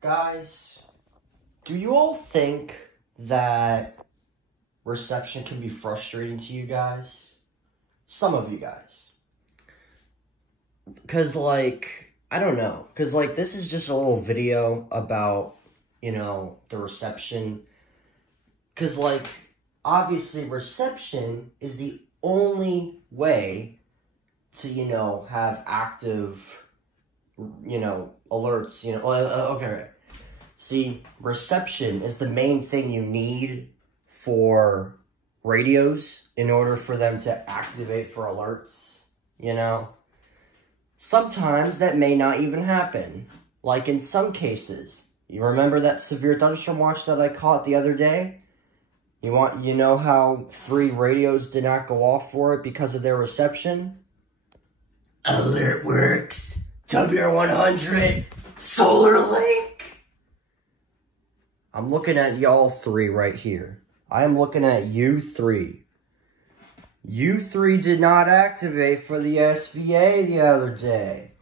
Guys, do you all think that reception can be frustrating to you guys? Some of you guys. Because, like, I don't know. Because, like, this is just a little video about, you know, the reception. Because, like, obviously reception is the only way to, you know, have active, you know, alerts, you know. Okay. See, reception is the main thing you need for radios in order for them to activate for alerts, you know. Sometimes that may not even happen. Like in some cases. You remember that severe thunderstorm watch that I caught the other day? You know how 3 radios did not go off for it because of their reception? Alert Works, WR100, Solar Link. I'm looking at y'all 3 right here. I am looking at you 3. You 3 did not activate for the SVA the other day.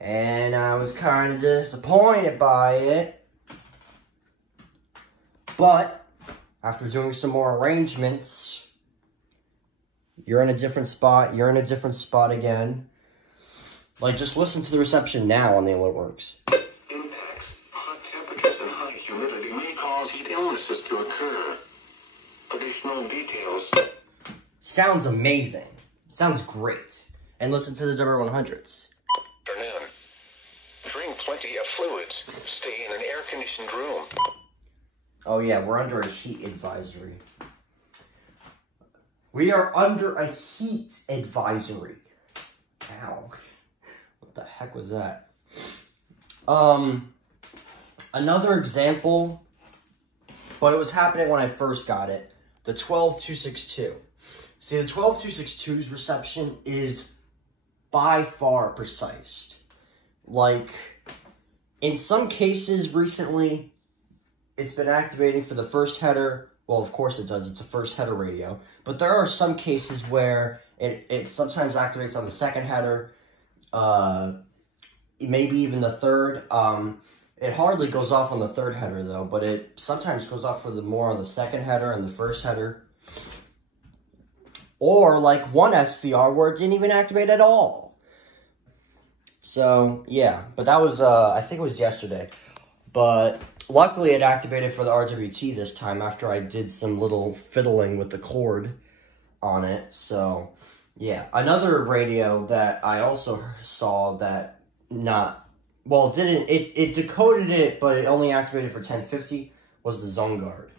And I was kind of disappointed by it. But, after doing some more arrangements, you're in a different spot. You're in a different spot again. Like, just listen to the reception now on the Alert Works. Impacts, hot temperatures, and high humidity may cause heat illnesses to occur. Additional details. Sounds amazing. Sounds great. And listen to the WR100s. Afternoon. Drink plenty of fluids. Stay in an air-conditioned room. Oh yeah, we're under a heat advisory. We are under a heat advisory. Ow. What the heck was that? Another example, but it was happening when I first got it. The 12262. See, the 12262's reception is by far precise. Like, in some cases recently, it's been activating for the first header. Well, of course it does. It's a first header radio. But there are some cases where it sometimes activates on the second header. Maybe even the third. It hardly goes off on the third header, though. But it sometimes goes off for the more on the second header and the first header. Or like one SVR where it didn't even activate at all. So, yeah. But that was, I think it was yesterday. But luckily it activated for the RWT this time after I did some little fiddling with the cord on it. So, yeah. Another radio that I also saw that it decoded it, but it only activated for 1050 was the Zone Guard.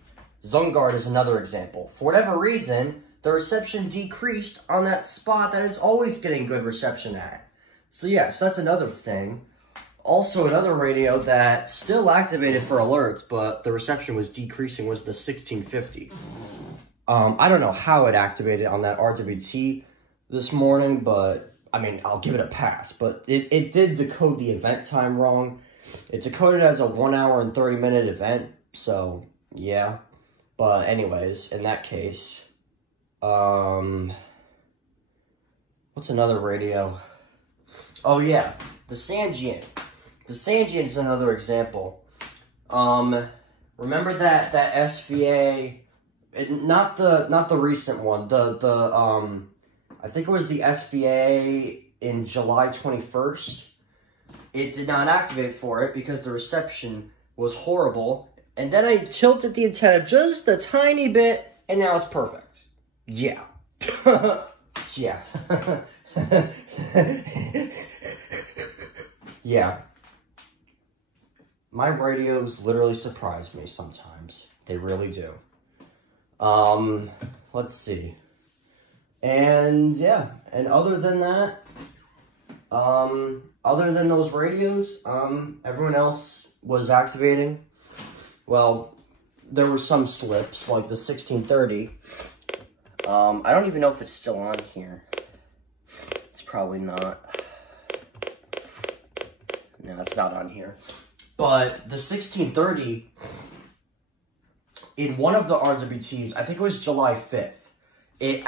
Zone Guard is another example. For whatever reason, the reception decreased on that spot that it's always getting good reception at. So, yes, that's another thing. Also, another radio that still activated for alerts, but the reception was decreasing was the 1650. I don't know how it activated on that RWT this morning, but, I mean, I'll give it a pass. But it did decode the event time wrong. It decoded as a 1 hour and 30 minute event, so, yeah. But anyways, in that case, what's another radio? Oh, yeah, the Sangean. The Sangean is another example. Remember that SVA, not the recent one. I think it was the SVA in July 21st. It did not activate for it because the reception was horrible. And then I tilted the antenna just a tiny bit, and now it's perfect. Yeah. Yeah. Yeah. My radios literally surprise me sometimes. They really do. Let's see. And yeah, and other than that, other than those radios, everyone else was activating. Well, there were some slips, like the 1630. I don't even know if it's still on here. It's probably not. No, it's not on here. But the 1630, in one of the RWTs, I think it was July 5th, it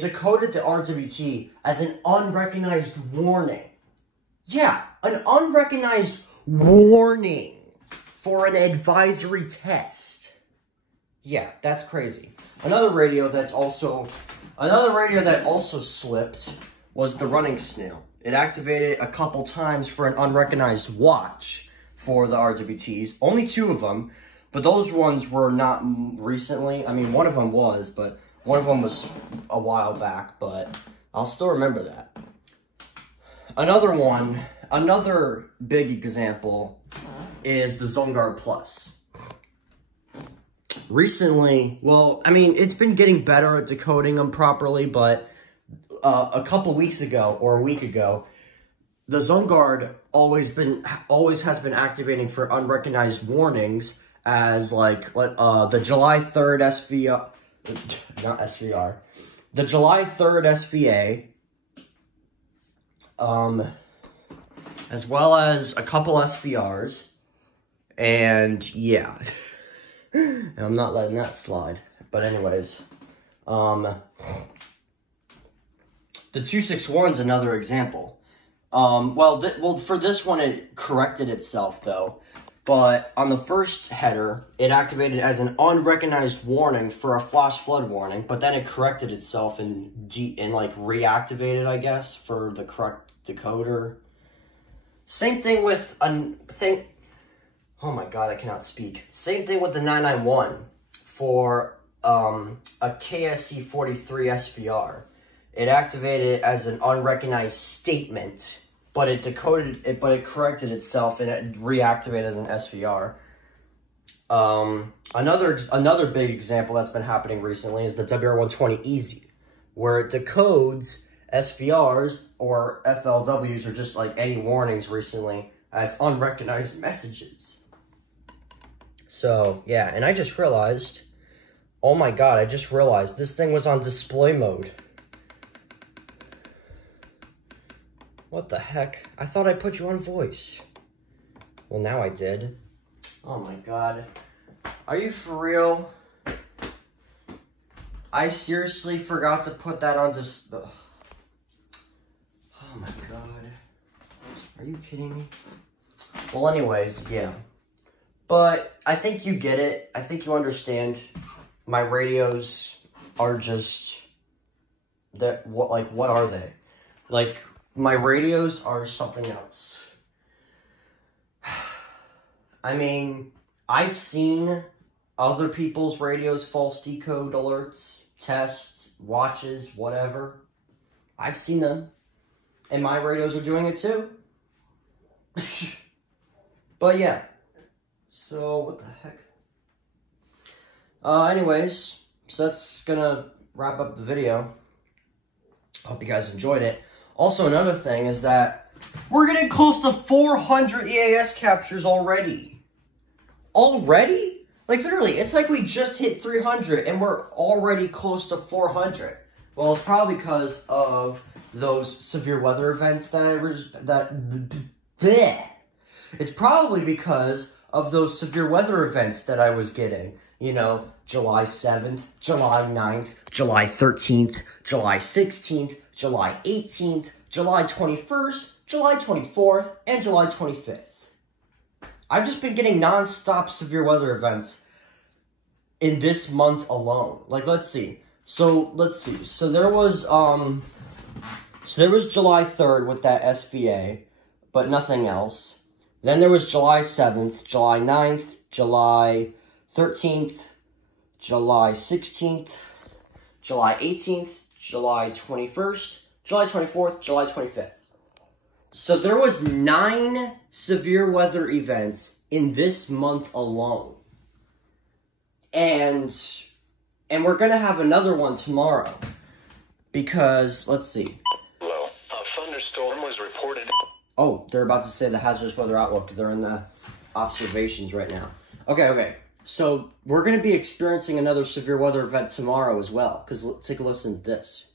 decoded the RWT as an unrecognized warning. Yeah, an unrecognized warning for an advisory test. Yeah, that's crazy. Another radio that also slipped was the running snail. It activated a couple times for an unrecognized watch for the RWTs. Only 2 of them, but those ones were not recently. I mean, one of them was, but one of them was a while back, but I'll still remember that. Another big example is the ZoneGuard Plus. Recently, well, I mean, it's been getting better at decoding them properly, but a couple weeks ago or a week ago, the ZoneGuard always has been activating for unrecognized warnings as like the July 3rd SVR, not SVR, the July 3rd SVA, as well as a couple SVRs, and yeah, and I'm not letting that slide. But anyways, the 261's another example. Well, for this one, it corrected itself, though. But on the first header, it activated as an unrecognized warning for a flash flood warning, but then it corrected itself and like reactivated, I guess, for the correct decoder. Same thing with oh my god, I cannot speak. Same thing with the 991 for a KSC 43 SVR. It activated as an unrecognized statement, but it decoded it, but it corrected itself and it reactivated as an SVR. Another big example that's been happening recently is the WR120 Easy, where it decodes SVRs or FLWs or just like any warnings recently as unrecognized messages. So yeah, and I just realized, oh my god, I just realized this thing was on display mode. What the heck? I thought I put you on voice. Well, now I did. Oh my god. Are you for real? I seriously forgot to put that on just... Oh my god. Are you kidding me? Well, anyways, yeah. But I think you get it. I think you understand. My radios are just... what are they? Like... My radios are something else. I mean, I've seen other people's radios false decode alerts, tests, watches, whatever. I've seen them. And my radios are doing it too. But yeah. So, what the heck? Anyways, so that's gonna wrap up the video. Hope you guys enjoyed it. Also, another thing is that we're getting close to 400 EAS captures already. Already? Like, literally, it's like we just hit 300 and we're already close to 400. Well, it's probably because of those severe weather events It's probably because of those severe weather events that I was getting. You know, July 7th, July 9th, July 13th, July 16th, July 18th, July 21st, July 24th, and July 25th. I've just been getting non-stop severe weather events in this month alone. Like, let's see. So there was July 3rd with that SVA, but nothing else. Then there was July 7th, July 9th, July 13th, July 16th, July 18th, July 21st, July 24th, July 25th. So there was 9 severe weather events in this month alone. And we're going to have another one tomorrow. Because, let's see. Low. A thunderstorm was reported. Oh, they're about to say the hazardous weather outlook. They're in the observations right now. Okay. So, we're going to be experiencing another severe weather event tomorrow as well. Because, take a listen to this.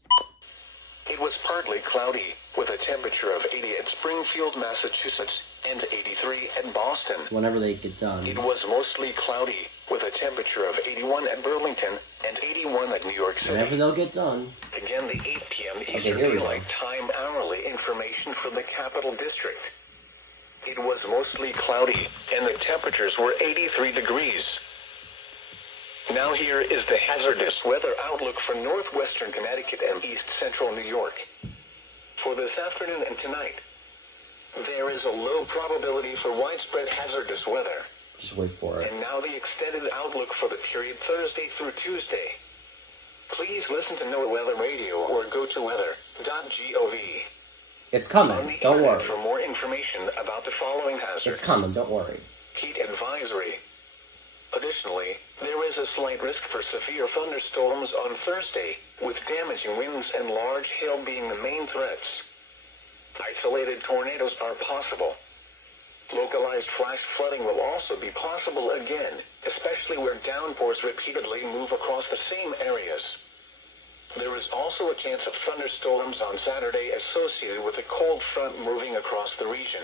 It was partly cloudy, with a temperature of 80 at Springfield, Massachusetts, and 83 at Boston. Whenever they get done. It was mostly cloudy, with a temperature of 81 at Burlington, and 81 at New York City. Whenever they'll get done. Again, the 8 p.m. Eastern Daylight Time hourly information for the Capital District. It was mostly cloudy, and the temperatures were 83 degrees. Now here is the hazardous weather outlook for northwestern Connecticut and east central New York. For this afternoon and tonight, there is a low probability for widespread hazardous weather. Just wait for it. And now the extended outlook for the period Thursday through Tuesday. Please listen to NOAA Weather Radio or go to weather.gov. It's coming, On the don't internet worry. for more information about the following hazards. It's coming, don't worry. Heat advisory. Additionally, there is a slight risk for severe thunderstorms on Thursday, with damaging winds and large hail being the main threats. Isolated tornadoes are possible. Localized flash flooding will also be possible again, especially where downpours repeatedly move across the same areas. There is also a chance of thunderstorms on Saturday associated with a cold front moving across the region.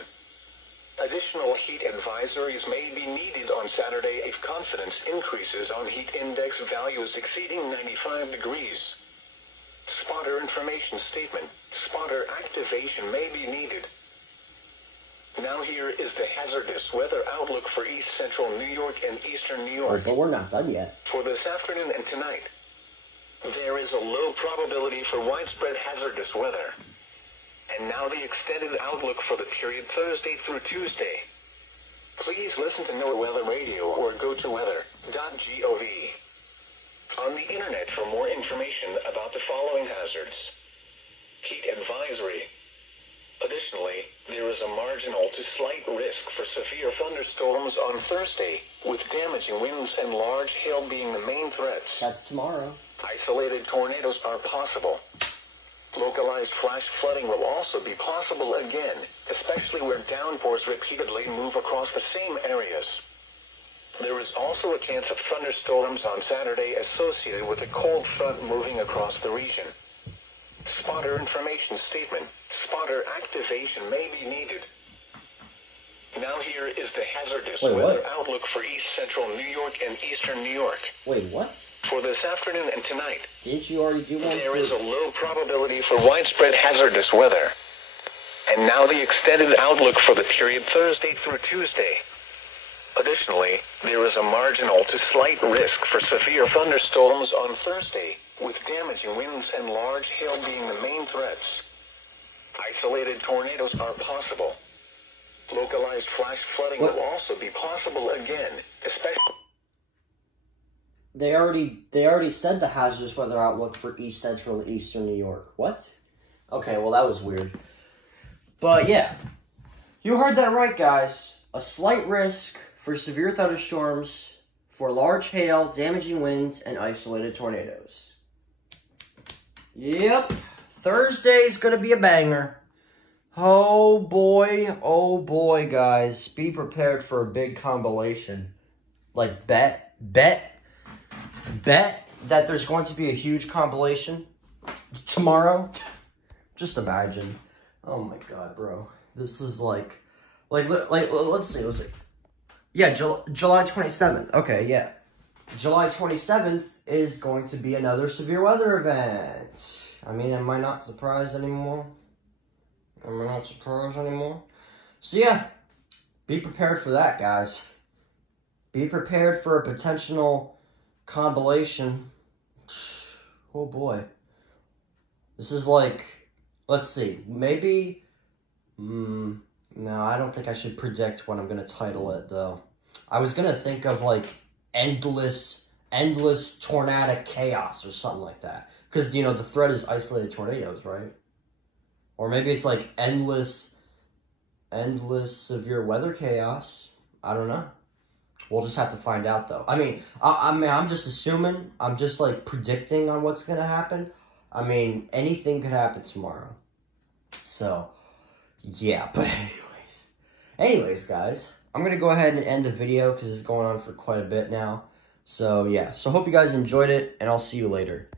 Additional heat advisories may be needed on Saturday if confidence increases on heat index values exceeding 95 degrees. Spotter information statement. Spotter activation may be needed. Now here is the hazardous weather outlook for east central New York and eastern New York. But we're not done yet. For this afternoon and tonight, there is a low probability for widespread hazardous weather. And now the extended outlook for the period Thursday through Tuesday. Please listen to NOAA Weather Radio or go to weather.gov. On the internet for more information about the following hazards. Heat advisory. Additionally, there is a marginal to slight risk for severe thunderstorms on Thursday, with damaging winds and large hail being the main threats. That's tomorrow. Isolated tornadoes are possible. Localized flash flooding will also be possible again, especially where downpours repeatedly move across the same areas. There is also a chance of thunderstorms on Saturday associated with a cold front moving across the region. Spotter information statement. Spotter activation may be needed. Now here is the hazardous weather outlook for east central New York and eastern New York. Wait, what? For this afternoon and tonight, Didn't you already do one? there is a low probability for widespread hazardous weather. And now the extended outlook for the period Thursday through Tuesday. Additionally, there is a marginal to slight risk for severe thunderstorms on Thursday, with damaging winds and large hail being the main threats. Isolated tornadoes are possible. Localized flash flooding will also be possible again, especially... They already said the hazardous weather outlook for east central and eastern New York. What? Okay, well that was weird. But yeah, you heard that right, guys. A slight risk for severe thunderstorms, for large hail, damaging winds, and isolated tornadoes. Yep, Thursday's gonna be a banger. Oh boy, guys. Be prepared for a big compilation. Like, bet that there's going to be a huge compilation tomorrow. Just imagine. Oh my god, bro. This is like let's see. Yeah, July 27th. Okay, yeah. July 27th is going to be another severe weather event. I mean, am I not surprised anymore? Am I not surprised anymore? So yeah, be prepared for that, guys. Be prepared for a potential compilation. Oh boy. This is like, let's see, maybe, no, I don't think I should predict what I'm going to title it, though. I was going to think of, like, endless tornadic chaos or something like that. Because, you know, the thread is isolated tornadoes, right? Or maybe it's, like, endless severe weather chaos. I don't know. We'll just have to find out, though. I mean, I'm just assuming. I'm just, like, predicting on what's going to happen. I mean, anything could happen tomorrow. So, yeah. But anyways, guys, I'm going to go ahead and end the video because it's going on for quite a bit now. So, yeah. So, hope you guys enjoyed it, and I'll see you later.